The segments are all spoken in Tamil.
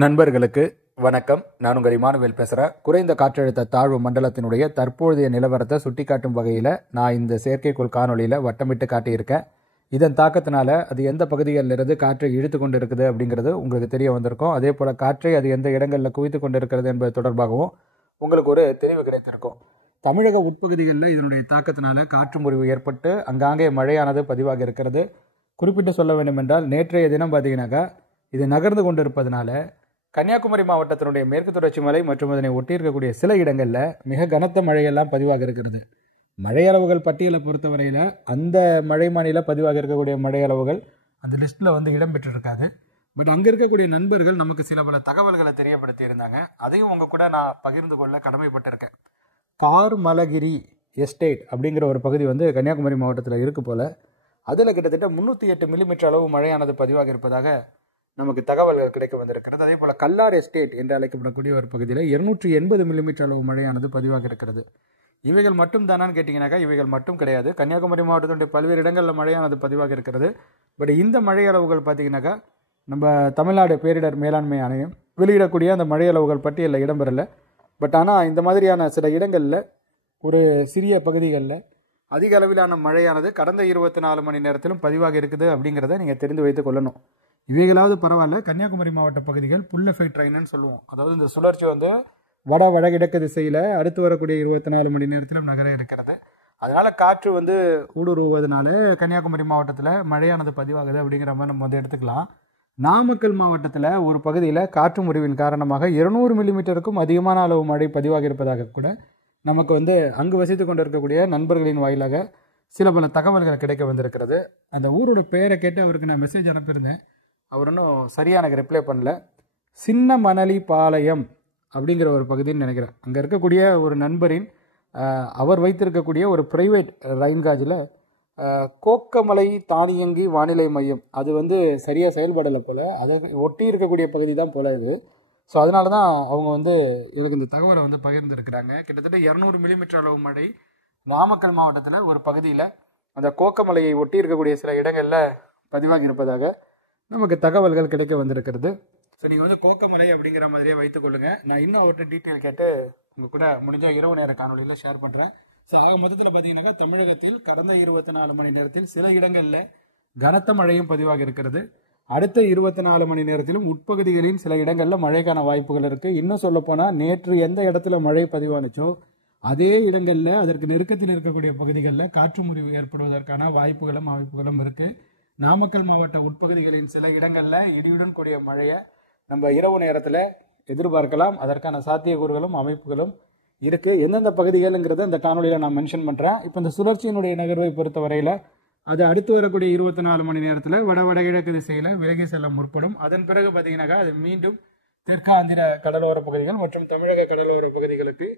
நண்பர்களுக்கு வணக்கம். நான் உங்கள் இமானுவேல் பேசுகிறேன். குறைந்த காற்றழுத்த தாழ்வு மண்டலத்தினுடைய தற்போதைய நிலவரத்தை சுட்டிக்காட்டும் வகையில் நான் இந்த செயற்கைக்கோள் காணொலியில் வட்டமிட்டு காட்டியிருக்கேன். இதன் தாக்கத்தினால அது எந்த பகுதிகளிலிருந்து காற்றை இழுத்து கொண்டு இருக்குது அப்படிங்கிறது உங்களுக்கு தெரிய வந்திருக்கும். அதே போல் காற்றை அது எந்த இடங்களில் குவித்து கொண்டு இருக்கிறது என்பது தொடர்பாகவும் உங்களுக்கு ஒரு தெளிவு கிடைத்திருக்கும். தமிழக உட்பகுதிகளில் இதனுடைய தாக்கத்தினால காற்று முறிவு ஏற்பட்டு அங்காங்கே மழையானது பதிவாக இருக்கிறது. குறிப்பிட்டு சொல்ல வேண்டும் என்றால் நேற்றைய தினம் பார்த்தீங்கன்னாக்கா இது நகர்ந்து கொண்டு இருப்பதனால கன்னியாகுமரி மாவட்டத்தினுடைய மேற்கு தொடர்ச்சி மலை மற்றும் அதனை ஒட்டி இருக்கக்கூடிய சில இடங்களில் மிக கனத்த மழையெல்லாம் பதிவாக இருக்கிறது. மழை அளவுகள் பட்டியலை பொறுத்தவரையில் அந்த மழை மாநில பதிவாக இருக்கக்கூடிய மழை அளவுகள் அந்த லிஸ்ட்டில் வந்து இடம்பெற்றிருக்காது. பட் அங்கே இருக்கக்கூடிய நண்பர்கள் நமக்கு சில பல தகவல்களை தெரியப்படுத்தி இருந்தாங்க. அதையும் உங்கள் கூட நான் பகிர்ந்து கொள்ள கடமைப்பட்டிருக்கேன். கார்மலகிரி எஸ்டேட் அப்படிங்கிற ஒரு பகுதி வந்து கன்னியாகுமரி மாவட்டத்தில் இருக்கு போல். அதில் கிட்டத்தட்ட 308 மில்லிமீட்டர் அளவு மழையானது பதிவாக இருப்பதாக நமக்கு தகவல்கள் கிடைக்க வந்திருக்கிறது. அதே போல் கல்லார் எஸ்டேட் என்று அழைக்கப்படக்கூடிய ஒரு பகுதியில் 280 மில்லிமீட்டர் அளவு மழையானது பதிவாக இருக்கிறது. இவைகள் மட்டும் தானான்னு கேட்டிங்கனாக்கா இவைகள் மட்டும் கிடையாது. கன்னியாகுமரி மாவட்டத்தினுடைய பல்வேறு இடங்களில் மழையானது பதிவாக இருக்கிறது. பட் இந்த மழை அளவுகள் பார்த்திங்கனாக்கா நம்ம தமிழ்நாடு பேரிடர் மேலாண்மை ஆணையம் வெளியிடக்கூடிய அந்த மழை அளவுகள் பட்டியலில் இடம்பெறலை. பட் ஆனால் இந்த மாதிரியான சில இடங்களில் ஒரு சிறிய பகுதிகளில் அதிக அளவிலான மழையானது கடந்த 24 மணி நேரத்திலும் பதிவாக இருக்குது அப்படிங்கிறத நீங்கள் தெரிந்து வைத்துக் கொள்ளணும். இவைகளாவது பரவாயில்ல. கன்னியாகுமரி மாவட்ட பகுதிகள் புல் எஃபெக்ட் ட்ரெயின்னு சொல்லுவோம். அதாவது இந்த சுழற்சி வந்து வடகிழக்கு திசையில் அடுத்து வரக்கூடிய 24 மணி நேரத்திலும் நகர இருக்கிறது. அதனால் காற்று வந்து ஊடுருவதனால கன்னியாகுமரி மாவட்டத்தில் மழையானது பதிவாகுது அப்படிங்கிற மாதிரி நம்ம வந்து எடுத்துக்கலாம். நாமக்கல் மாவட்டத்தில் ஒரு பகுதியில் காற்று முறிவின் காரணமாக 200 மில்லிமீட்டருக்கும் அதிகமான அளவு மழை பதிவாக இருப்பதாக கூட நமக்கு வந்து அங்கு வசித்து கொண்டு இருக்கக்கூடிய நண்பர்களின் வாயிலாக சில பல தகவல்கள் கிடைக்க வந்திருக்கிறது. அந்த ஊரோட பெயரை கேட்டு அவருக்கு நான் மெசேஜ் அனுப்பியிருந்தேன். அவர் இன்னும் சரியாக எனக்கு ரிப்ளை பண்ணல. சின்ன மணலி பாளையம் அப்படிங்கிற ஒரு பகுதின்னு நினைக்கிறேன். அங்கே இருக்கக்கூடிய ஒரு நண்பரின் அவர் வைத்திருக்கக்கூடிய ஒரு ப்ரைவேட் ரயின்காஜில் கோக்கமலை தானியங்கி வானிலை மையம் அது வந்து சரியாக செயல்படலை போல். அதை ஒட்டி இருக்கக்கூடிய பகுதி தான் போல இது. ஸோ அதனால தான் அவங்க வந்து எனக்கு இந்த தகவலை வந்து பகிர்ந்துருக்கிறாங்க. கிட்டத்தட்ட 200 மில்லிமீட்டர் அளவு மழை நாமக்கல் மாவட்டத்தில் ஒரு பகுதியில் அந்த கோக்கமலையை ஒட்டி இருக்கக்கூடிய சில இடங்களில் பதிவாகி இருப்பதாக நமக்கு தகவல்கள் கிடைக்க வந்திருக்கிறது. ஸோ நீங்கள் வந்து கோக்கமலை அப்படிங்கிற மாதிரியே வைத்துக் கொள்ளுங்க. நான் இன்னும் அவர்கிட்ட டீட்டெயில் கேட்டு உங்கள் கூட முடிஞ்ச இரவு நேர காணொலியில் ஷேர் பண்ணுறேன். ஸோ ஆக மொத்தத்தில் பார்த்தீங்கன்னாக்கா தமிழகத்தில் கடந்த 24 மணி நேரத்தில் சில இடங்களில் கனத்த மழையும் பதிவாக இருக்கிறது. அடுத்த 24 மணி நேரத்திலும் உட்பகுதிகளின் சில இடங்களில் மழைக்கான வாய்ப்புகள் இருக்குது. இன்னும் சொல்லப்போனால் நேற்று எந்த இடத்துல மழை பதிவானுச்சோ அதே இடங்களில் அதற்கு நெருக்கத்தில் இருக்கக்கூடிய பகுதிகளில் காற்று முறிவு ஏற்படுவதற்கான வாய்ப்புகளும் இருக்குது. நாமக்கல் மாவட்ட உட்பகுதிகளின் சில இடங்களில் இடியுடன் கூடிய மழையை நம்ம இரவு நேரத்தில் எதிர்பார்க்கலாம். அதற்கான சாத்தியக்கூறுகளும் அமைப்புகளும் இருக்குது. எந்தெந்த பகுதிகள்ங்கிறத இந்த காணொலியில் நான் மென்ஷன் பண்ணுறேன். இப்போ இந்த சுழற்சியினுடைய நகர்வை பொறுத்தவரையில் அது அடுத்து வரக்கூடிய 24 மணி நேரத்தில் வடகிழக்கு திசையில் விலகி செல்ல முற்படும். அதன் பிறகு பார்த்தீங்கன்னாக்கா அது மீண்டும் தெற்காந்திர கடலோர பகுதிகள் மற்றும் தமிழக கடலோர பகுதிகளுக்கு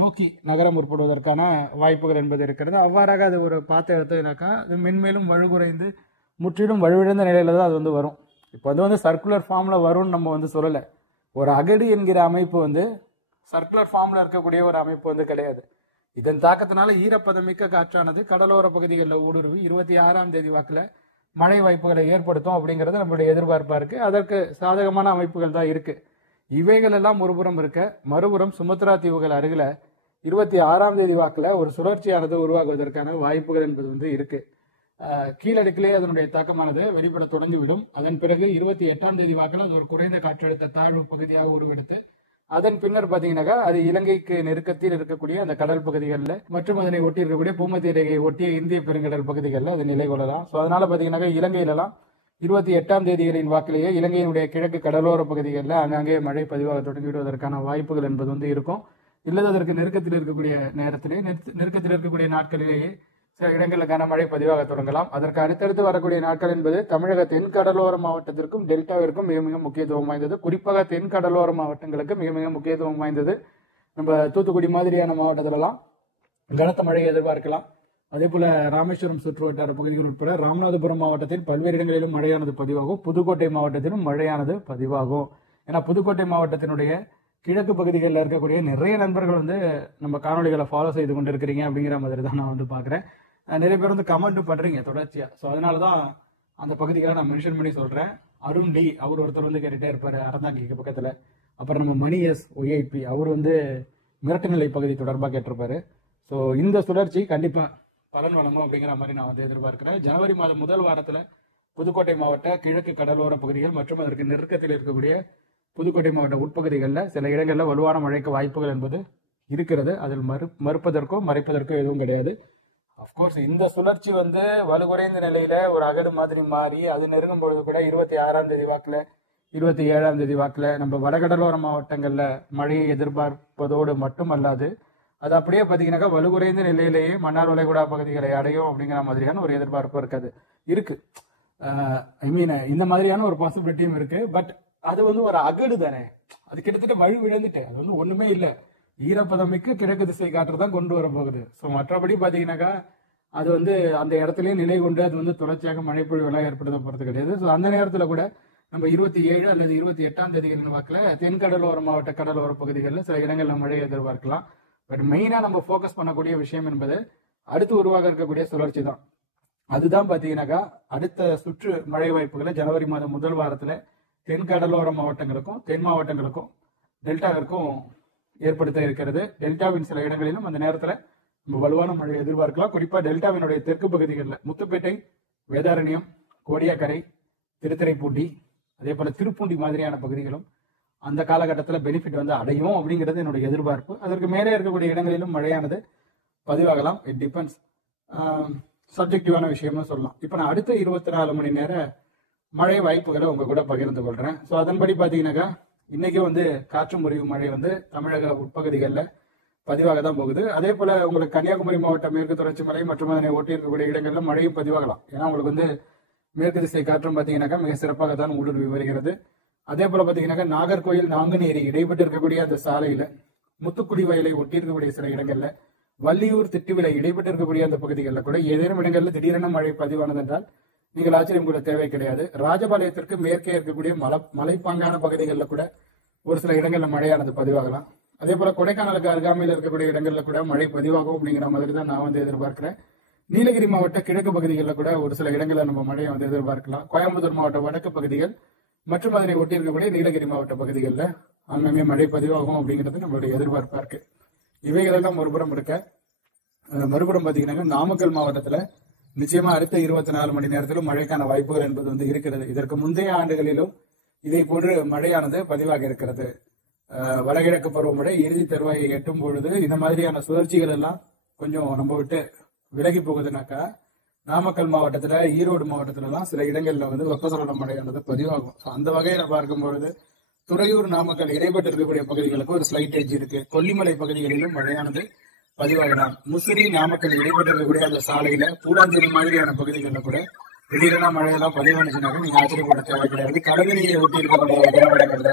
நோக்கி நகர முற்படுவதற்கான வாய்ப்புகள் என்பது இருக்கிறது. அவ்வாறாக அது ஒரு பார்த்து எடுத்ததுனாக்கா அது மென்மேலும் வலுகுறைந்து முற்றிலும் வலுவிழந்த நிலையில தான் அது வந்து வரும். இப்போ வந்து சர்க்குலர் ஃபார்மில் வரும்னு நம்ம வந்து சொல்லலை. ஒரு அகடு என்கிற அமைப்பு வந்து சர்க்குலர் ஃபார்மில் இருக்கக்கூடிய ஒரு அமைப்பு வந்து கிடையாது. இதன் தாக்கத்தினால ஈரப்பதமிக்க காற்றானது கடலோர பகுதிகளில் ஊடுருவி 26ஆம் தேதி வாக்கில் மழை வாய்ப்புகளை ஏற்படுத்தும் அப்படிங்கிறது நம்மளுடைய எதிர்பார்ப்பாக இருக்குது. அதற்கு சாதகமான அமைப்புகள் தான் இருக்குது. இவைகள் எல்லாம் ஒருபுறம் இருக்க, மறுபுறம் சுமத்ரா தீவுகள் அருகில் 26ஆம் தேதி வாக்கில் ஒரு சுழற்சியானது உருவாகுவதற்கான வாய்ப்புகள் என்பது வந்து இருக்கு. கீழடுக்கிலே அதனுடைய தாக்கமானது வெளிப்பட தொடங்கிவிடும். அதன் பிறகு 28ஆம் தேதி வாக்கில் அது ஒரு குறைந்த காற்றழுத்த தாழ்வு பகுதியாக உருவெடுத்து அதன் பின்னர் பார்த்தீங்கன்னாக்கா அது இலங்கைக்கு நெருக்கத்தில் இருக்கக்கூடிய அந்த கடல் பகுதிகளில் மற்றும் அதனை ஒட்டி இருக்கக்கூடிய பூமத்திய ரேகையை ஒட்டிய இந்திய பெருங்கடல் பகுதிகளில் அது நிலை கொள்ளலாம். ஸோ அதனால பார்த்தீங்கன்னாக்கா இலங்கையிலலாம் 28ஆம் தேதிகளின் வாக்கிலேயே இலங்கையினுடைய கிழக்கு கடலோர பகுதிகளில் அங்கங்கே மழை பதிவாக தொடங்கிவிடுவதற்கான வாய்ப்புகள் என்பது வந்து இருக்கும். இல்லது அதற்கு நெருக்கத்தில் இருக்கக்கூடிய நெருக்கத்தில் இருக்கக்கூடிய நாட்களிலேயே சில இடங்களில் கனமழை பதிவாக தொடங்கலாம். அதற்கு அடுத்தடுத்து வரக்கூடிய நாட்கள் என்பது தமிழக தென் கடலோர மாவட்டத்திற்கும் டெல்டாவிற்கும் மிக மிக முக்கியத்துவம் வாய்ந்தது. குறிப்பாக தென் கடலோர மாவட்டங்களுக்கு மிக மிக முக்கியத்துவம் வாய்ந்தது. நம்ம தூத்துக்குடி மாதிரியான மாவட்டத்திலலாம் கனத்த மழையை எதிர்பார்க்கலாம். அதே போல ராமேஸ்வரம் சுற்று வட்டார பகுதிகள் உட்பட ராமநாதபுரம் மாவட்டத்தில் பல்வேறு இடங்களிலும் மழையானது பதிவாகும். புதுக்கோட்டை மாவட்டத்திலும் மழையானது பதிவாகும். ஏன்னா புதுக்கோட்டை மாவட்டத்தினுடைய கிழக்கு பகுதிகளில் இருக்கக்கூடிய நிறைய நண்பர்கள் வந்து நம்ம காணொலிகளை ஃபாலோ செய்து கொண்டு இருக்கிறீங்க அப்படிங்கிற மாதிரி தான் நான் வந்து பார்க்குறேன். நிறைய பேர் வந்து கமெண்ட் பண்ணுறீங்க தொடர்ச்சியாக. ஸோ அதனால தான் அந்த பகுதிகளை நான் மென்ஷன் பண்ணி சொல்கிறேன். அருண் டி அவர் ஒருத்தர் வந்து கேட்டுட்டே இருப்பாரு அறந்தாங்கிக்கு பக்கத்துல. அப்புறம் நம்ம மணி எஸ் ஒய்ஐபி அவர் வந்து மிரட்டு நிலை பகுதி தொடர்பாக கேட்டிருப்பாரு. ஸோ இந்த சுழற்சி கண்டிப்பா பலன் வழங்கும் அப்படிங்கிற மாதிரி நான் வந்து எதிர்பார்க்கிறேன். ஜனவரி மாதம் முதல் வாரத்துல புதுக்கோட்டை மாவட்ட கிழக்கு கடலோர பகுதிகள் மற்றும் அதற்கு நெருக்கத்தில் இருக்கக்கூடிய புதுக்கோட்டை மாவட்ட உட்பகுதிகளில் சில இடங்களில் வலுவான மழைக்கு வாய்ப்புகள் என்பது இருக்கிறது. அதில் மறுப்பதற்கோ மறைப்பதற்கோ எதுவும் கிடையாது. அப்கோர்ஸ் இந்த சுழற்சி வந்து வலுகுறைந்த நிலையில ஒரு அகடு மாதிரி மாறி அது நெருங்கும் பொழுது கூட 26ஆம் தேதி வாக்குல 27ஆம் தேதி வாக்குல நம்ம வடகடலோர மாவட்டங்கள்ல மழையை எதிர்பார்ப்பதோடு மட்டுமல்லாது அது அப்படியே பார்த்தீங்கன்னாக்கா வலுகுறைந்த நிலையிலேயே மன்னார் வளைகுடா பகுதிகளை அடையும் அப்படிங்கிற மாதிரியான ஒரு எதிர்பார்ப்பு இருக்கு. ஐ மீன் இந்த மாதிரியான ஒரு பாசிபிலிட்டியும் இருக்கு. பட் அது வந்து ஒரு அகடு தானே, அது கிட்டத்தட்ட வழி விழுந்துட்டு அது வந்து ஒண்ணுமே இல்லை. ஈரப்பதமிக்க கிழக்கு திசை காற்று தான் கொண்டு வர போகுது. ஸோ மற்றபடி பார்த்தீங்கன்னாக்கா அது வந்து அந்த இடத்துலயே நிலை கொண்டு அது வந்து தொடர்ச்சியாக மழைப்பொழிவெல்லாம் ஏற்படுத்த போறது கிடையாது. ஸோ அந்த நேரத்தில் கூட நம்ம 27 அல்லது 28ஆம் தேதிகளின் வாக்கில் தென்கடலோர மாவட்ட கடலோர பகுதிகளில் சில இடங்களில் மழையை எதிர்பார்க்கலாம். பட் மெயினாக நம்ம ஃபோக்கஸ் பண்ணக்கூடிய விஷயம் என்பது அடுத்து உருவாக இருக்கக்கூடிய சுழற்சி தான். அதுதான் பார்த்தீங்கன்னாக்கா அடுத்த சுற்று மழை வாய்ப்புகளை ஜனவரி மாதம் முதல் வாரத்தில் தென்கடலோர மாவட்டங்களுக்கும் தென் மாவட்டங்களுக்கும் டெல்டாவிற்கும் ஏற்படுத்த இருக்கிறது. டெல்டாவின் சில இடங்களிலும் அந்த நேரத்தில் நம்ம வலுவான மழை எதிர்பார்க்கலாம். குறிப்பாக டெல்டாவினுடைய தெற்கு பகுதிகளில் முத்துப்பேட்டை, வேதாரண்யம், கோடியாக்கரை, திருத்துறைப்பூண்டி, அதே போல திருப்பூண்டி மாதிரியான பகுதிகளும் அந்த காலகட்டத்தில் பெனிஃபிட் வந்து அடையும் அப்படிங்கிறது என்னுடைய எதிர்பார்ப்பு. அதற்கு மேலே இருக்கக்கூடிய இடங்களிலும் மழையானது பதிவாகலாம். இட் டிபெண்ட்ஸ், சப்ஜெக்டிவான விஷயமா சொல்லலாம். இப்போ நான் அடுத்த 24 மணி நேர மழை வாய்ப்புகளை உங்க கூட பகிர்ந்து கொள்றேன். ஸோ அதன்படி பார்த்தீங்கன்னாக்கா இன்னைக்கு வந்து காற்று முறிவு மழை வந்து தமிழக உட்பகுதிகளில் பதிவாக தான் போகுது. அதே போல உங்களுக்கு கன்னியாகுமரி மாவட்டம் மேற்கு தொடர்ச்சி மலை மற்றும் அதனை ஒட்டி இருக்கக்கூடிய இடங்கள்ல மழையும் பதிவாகலாம். ஏன்னா உங்களுக்கு வந்து மேற்கு திசை காற்றும் பார்த்தீங்கன்னாக்கா மிக சிறப்பாக தான் ஊடுருவி வருகிறது. அதே போல பார்த்தீங்கன்னாக்கா நாகர்கோயில் நாங்குநேரி இடைப்பட்டு இருக்கக்கூடிய அந்த சாலையில முத்துக்குடி வயலை ஒட்டி இருக்கக்கூடிய சில இடங்கள்ல வள்ளியூர் திட்டுவிலை இடைப்பட்டு இருக்கக்கூடிய அந்த பகுதிகளில் கூட ஏதேனும் இடங்களில் திடீரென மழை பதிவானது என்றால் நீங்கள் ஆச்சரியம் கூட தேவை கிடையாது. ராஜபாளையத்திற்கு மேற்கே இருக்கக்கூடிய மலைப்பாங்கான பகுதிகளில் கூட ஒரு சில இடங்களில் மழையானது பதிவாகலாம். அதே போல கொடைக்கானலுக்கு அருகாமையில் இருக்கக்கூடிய இடங்களில் கூட மழை பதிவாகும் அப்படிங்கிற மாதிரி தான் நான் வந்து எதிர்பார்க்கிறேன். நீலகிரி மாவட்ட கிழக்கு பகுதிகளில் கூட ஒரு சில இடங்களில் நம்ம மழையை வந்து எதிர்பார்க்கலாம். கோயம்புத்தூர் மாவட்ட வடக்கு பகுதிகள் மற்றும் அதனை ஒட்டி இருக்கக்கூடிய நீலகிரி மாவட்ட பகுதிகளில் அங்கங்கே மழை பதிவாகும் அப்படிங்கிறது நம்மளுடைய எதிர்பார்ப்பா இருக்கு. இவைகளெல்லாம் ஒருபுறம் இருக்க, மறுபுறம் பார்த்தீங்கன்னா நாமக்கல் மாவட்டத்தில் நிச்சயமா அடுத்த 24 மணி நேரத்திலும் மழைக்கான வாய்ப்புகள் என்பது வந்து இருக்கிறது. இதற்கு முந்தைய ஆண்டுகளிலும் இதே போன்று மழையானது பதிவாக இருக்கிறது. வடகிழக்கு பருவமழை இறுதி தருவாயை எட்டும் பொழுது இந்த மாதிரியான சுழற்சிகள் எல்லாம் கொஞ்சம் நம்ம விட்டு விலகி போகுதுனாக்கா நாமக்கல் மாவட்டத்துல, ஈரோடு மாவட்டத்துல எல்லாம் சில இடங்கள்ல வந்து வெப்பசலன மழையானது பதிவாகும். அந்த வகையில பார்க்கும் பொழுது துறையூர், நாமக்கல் இடைப்பட்டு இருக்கக்கூடிய பகுதிகளுக்கு ஒரு ஸ்லைட் எட்ஜ் இருக்கு. கொல்லிமலை பகுதிகளிலும் மழையானது பதிவாகலாம். முசிறி, நாமக்கல் இடைப்பட்டு இருக்கக்கூடிய அந்த சாலையில பூலாஞ்சேரி மாதிரியான பகுதிகளில் கூட திடீரென மழையெல்லாம் பதிவானுச்சுனாக்க நீங்க ஆச்சரியப்பட தேவை கிடையாது. கடற்கரையை ஒட்டி இருக்கக்கூடிய இடங்கள்ல,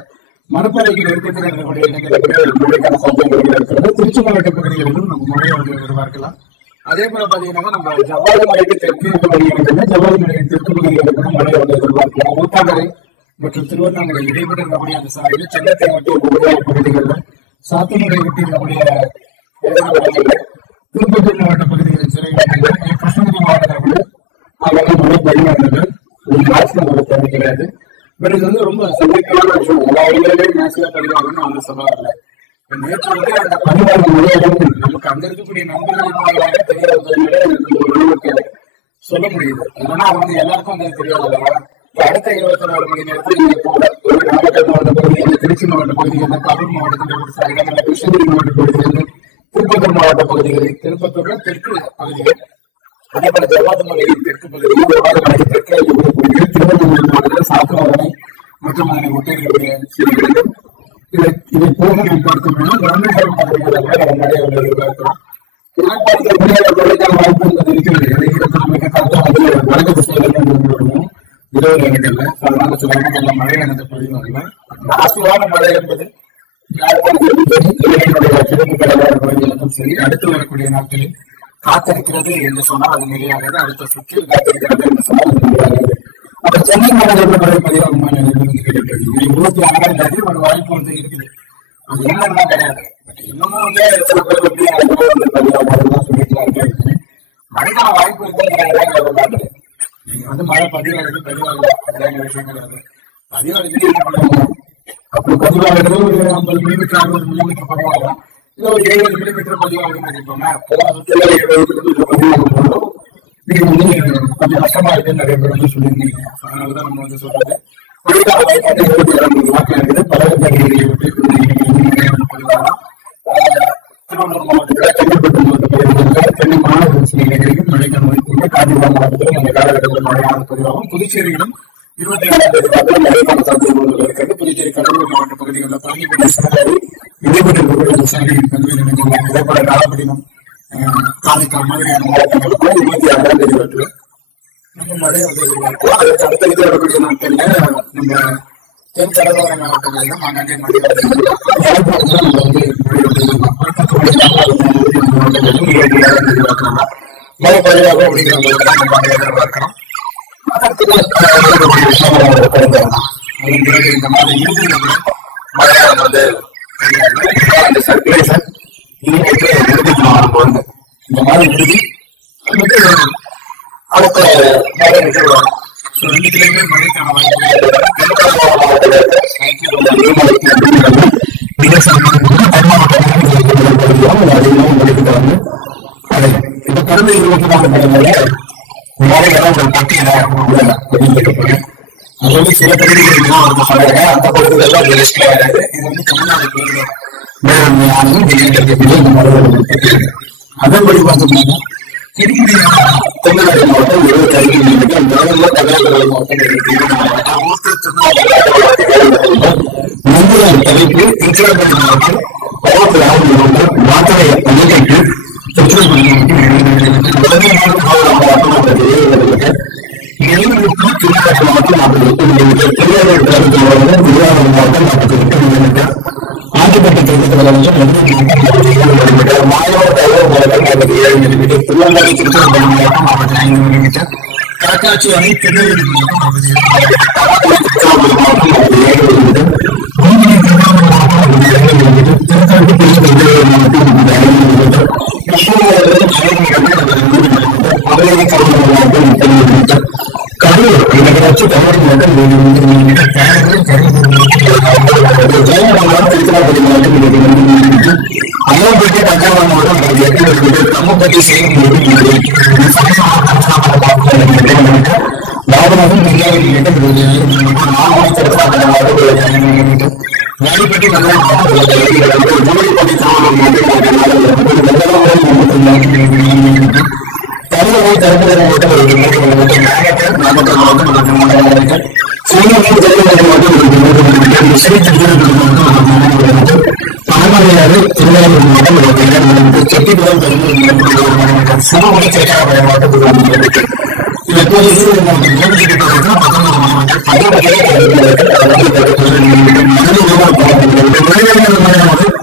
மணப்பாறைக்கு நெருக்கத்தில் இருக்கக்கூடிய இடங்களில் கூட மழைக்கான சாத்தியங்கள் இருக்கிறது. திருச்சி மாவட்ட பகுதிகளிலும் நம்ம மழையை வந்து எதிர்பார்க்கலாம். அதே போல பாத்தீங்கன்னா நம்ம ஜவ்வாது மலைக்கு தெற்கு இருக்கக்கூடிய இடங்கள்ல ஜவ்வாது மலையின் தெற்கு பகுதிகளில் கூட மழையை வந்து எதிர்பார்க்கலாம். ஊத்தாங்கரை மற்றும் திருவண்ணாமலை இடைப்பட்டு இருக்கக்கூடிய அந்த சாலையில சென்னத்தை ஒட்டி இருக்கக்கூடிய பகுதிகளில், சாத்தனூரை ஒட்டி இருக்கக்கூடிய திருப்பத்தூர் மாவட்ட பகுதிகளில் சில இடங்களில், கிருஷ்ணகிரி மாவட்டத்தில் அதெல்லாம் மழை பதிவானது ஒரு தேவை கிடையாது. பட் இது வந்து ரொம்ப சந்தேகமான விஷயம். எல்லா இடங்களிலும் மேக்ஸிமம் பதிவாகணும்னு அவங்க சொல்லுவாங்க. நேற்று வந்து அந்த பதிவாக நமக்கு அங்க இருக்கக்கூடிய நண்பர்களுக்கு தெரிய சொல்ல முடியுது. ஏன்னா அவங்க எல்லாருக்கும் வந்து தெரியாது இல்லையா. அடுத்த 24 மணி நேரத்தில் நாமக்கல் மாவட்ட பகுதிகளில், திருச்சி மாவட்ட பகுதிகளில், கரூர் மாவட்டத்தில், கிருஷ்ணகிரி மாவட்ட பகுதிகளில், திருப்பத்தூர் மாவட்ட பகுதிகளில், திருப்பத்தூர்ல தெற்கு பகுதிகள், அதே போல ஜவ்வாது மலையின் தெற்கு பகுதியில், ஜவ்வாது மலைக்கு தெற்கு இருக்கக்கூடிய திருவண்ணாமலை மாவட்டத்தில் சாத்தனூரை மற்றும் அதனை ஒட்டி இருக்கக்கூடிய சிறுகளிலும் இதை போக நாம் பார்த்தோம்னா கவர்மெண்ட் பகுதிகளில் மழையை வந்து எதிர்பார்க்கிறோம். வாய்ப்பு இருக்கிறது. வடக்கு திசையிலும் 20 இடங்கள்ல, அதனால சில இடங்கள்ல மழையானது பதிவாகல. நாசுவான மழை என்பது கிழக்கு கடலோர பகுதிகளுக்கும் சரி அடுத்து வரக்கூடிய நாட்களில் காத்திருக்கிறது என்று சொன்னால் அது நிறையாகிறது. அடுத்த சுற்றில் காத்திருக்கிறது என்று சொன்னால் அது நிறையாகிறது. அப்ப சென்னை மாநகரில் மழை பதிவாகுமான கேட்டது. 26ஆம் தேதி ஒரு வாய்ப்பு வந்து இருக்குது. அது என்னன்னா கிடையாது. பட் இன்னமும் வந்து சில பேர் எப்படி பதிவாக சொல்லிட்டு மழைக்கான வாய்ப்பு இருக்கிறது. நீங்க வந்து மழை பதிவாகுது, பதிவாகல அப்படிங்கிற விஷயம் கிடையாது. அதிகாரத்துக்கு என்ன பண்ணுவாங்க, அப்படி பதிவாகிறது ஒரு 50 மில்லிமீட்டர் 60 மில்லிமீட்டர் பரவாயில்ல, இல்லை ஒரு 70 மில்லிமீட்டர் பதிவாகுதுன்னு வச்சுக்கோங்க. பதிவாகும் போதும் நீங்க வந்து கொஞ்சம் கஷ்டமா இருக்குன்னு நிறைய பேர் வந்து சொல்லியிருந்தீங்க. அதனாலதான் நம்ம வந்து சொல்றது திருவள்ளூர் மாவட்டத்தில் செங்கல்பட்டு மாவட்ட சென்னை மாநகராட்சி நிலையங்களிலும் மழைக்கான வாய்ப்புள்ள காஞ்சிபுரம் மாவட்டத்திலும் அந்த காலகட்டத்தில் மழையான பதிவாகும். புதுச்சேரியிலும் 27ஆம் தேதி மழைக்கான சாத்தியக்கூறுகள் இருக்கிறது. புதுச்சேரி கடலூர் மாவட்ட பகுதிகளில் பழனிப்பட்டி சிவகாரி இடைப்பட்ட விவசாயிகளின் பல்வேறு இடங்களில் இதேபோல நாகப்பட்டினம் காரைக்கால் மாதிரியான மாவட்டங்களுக்கும் 26ஆம் தேதி வரைக்கும் நம்ம மழை வந்து எதிர்பார்க்கும். அதற்கு அடுத்தடுத்து வரக்கூடிய நாட்கள்ல நம்ம தென் கடலோர மாவட்டங்களிலும் அங்கங்கே மழை நம்ம வந்து மழை பதிவாகும் அப்படிங்கிற நம்ம எதிர்பார்க்கிறோம். அதற்கு இந்த மாதிரி இறுதியில் மழையாக வந்து சர்க்குலேஷன் வரும்போது இந்த மாதிரி இறுதி அடுத்த மழை நிகழ்வாங்க. ரெண்டுத்திலுமே மழைக்கான இப்ப கடந்த 24 மழைகளும் பட்டியல வெளியிடப்படும். அது வந்து சில பகுதிகளுக்கு தான் வந்து சொல்றாங்க, அந்த பகுதிகளெல்லாம் லிஸ்ட்ல வராது. இது வந்து தமிழ்நாடு அதன்படி பார்த்தோம்னா தமிழ்நாடு மாவட்டம் 25 மில்லிமீட்டர், தமிழ்நாடு மாவட்டம் தலைப்பு திருச்சிராப்பள்ளி மாவட்டம் 66 மில்லிமீட்டர், மாத்தறை 18, திருச்சிராப்பள்ளி மாவட்டம் மாவட்டம் 48 மில்லிமீட்டர், திருவாரூர் திருவாரூர் மாவட்டம் 48 மில்லிமீட்டர், ஆண்டிப்பட்டி தெற்கு மாவட்டம் 7 மில்லிமீட்டர், மாவட்ட மாவட்டம் 47 மில்லிமீட்டர், திருவண்ணாமலை திருச்சிராப்பள்ளி மாவட்டம் 45 மில்லிமீட்டர், காக்காட்சி அணை திருநெல்வேலி மாவட்டம் 47 மில்லிமீட்டர், திருக்காட்டுப்பள்ளி மாவட்டம் 5 மில்லிமீட்டர், கடலூர் நகராட்சி தமிழக மாவட்டம் 7 மில்லிமீட்டர், திருச்சிராப்பள்ளி மாவட்டம் 2 மில்லிமீட்டர், அம்மாப்பேட்டை தஞ்சாவூர் மாவட்டம் 8 millimetre, Kammappatti Salem 7 millimetre, Ramanathan 2 millimetre, millimetre, Vadipatti தமிழக தரப்புதல் மாவட்டம் 3 மில்லிமீட்டர், நாமக்கல் மாவட்டம் 3 மில்லிமீட்டர், சிவகங்கை திருநெல்வேலி மாவட்டம் 3 மில்லிமீட்டர், விசை திருநெல்வேலி மாவட்டம் 3 மில்லிமீட்டர், பழமலையாறு திருநெல்வேலி மாவட்டம் 2 மில்லிமீட்டர், செட்டிக்குளம் 11 மில்லிமீட்டர், சிவகங்கை சேஷாபுரம் மாவட்டம் 1 மில்லிமீட்டர். இப்போது 19 மாவட்டம் 19 மாவட்டம் 17 மில்லிமீட்டர், கடலூர் மாவட்டம்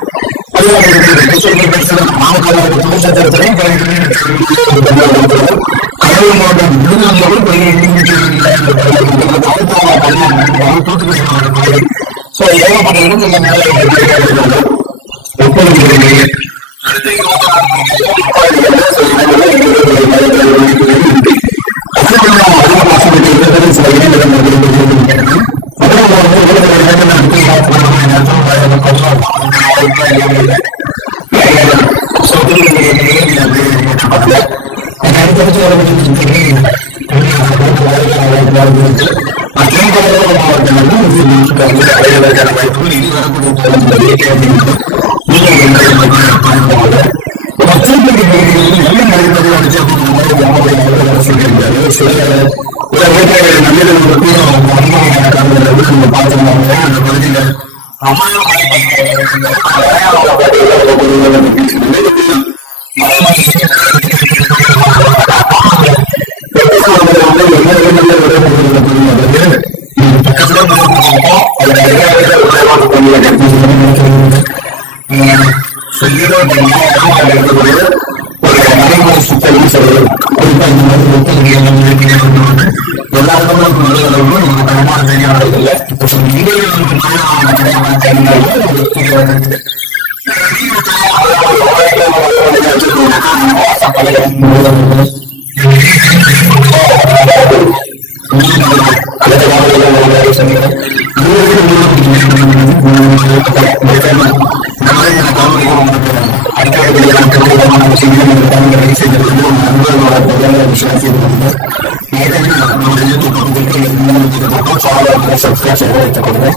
சப்ஸ்கிரைப் செய்து வைத்துக் கொள்ளுங்கள்.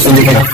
சந்திக்கிறேன்.